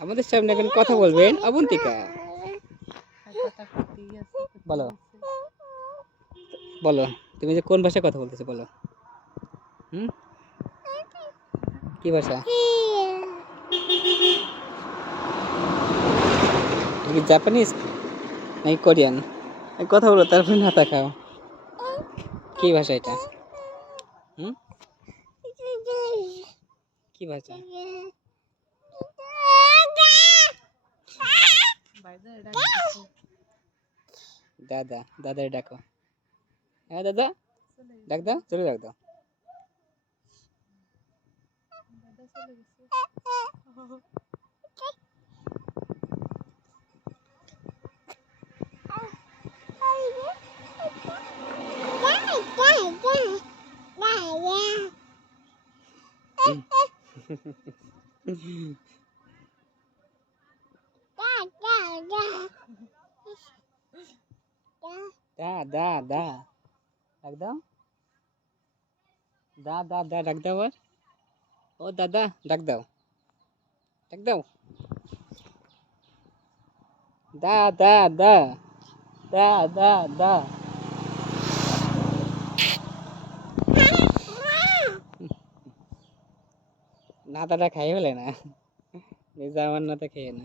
আমাদের সামনে এখন কথা বলবেন অবন্তিকা। বলো বলো, তুমি যে কোন ভাষায় কথা বলতেছো বলো। হুম, কি ভাষা? তুমি কি জাপানিজ নাকি কোরিয়ান? এই কথা বলো, তারপরে না তাকাও। কি ভাষা এটা? হুম, কি ভাষা? দাদা, দাদার ডাকো। হ্যাঁ দাদা, ডাক দাও, চলে ডাক দাও। দা দা দা, ডাক দাও। দা দা দা, ডাক দাও আবার। ও দাদা, ডাক দাও, ডাক দাও। দা দা দা, দা দা দা। না দাদা খাই ফেলে না, নিজে আমার না তো খেয়ে না।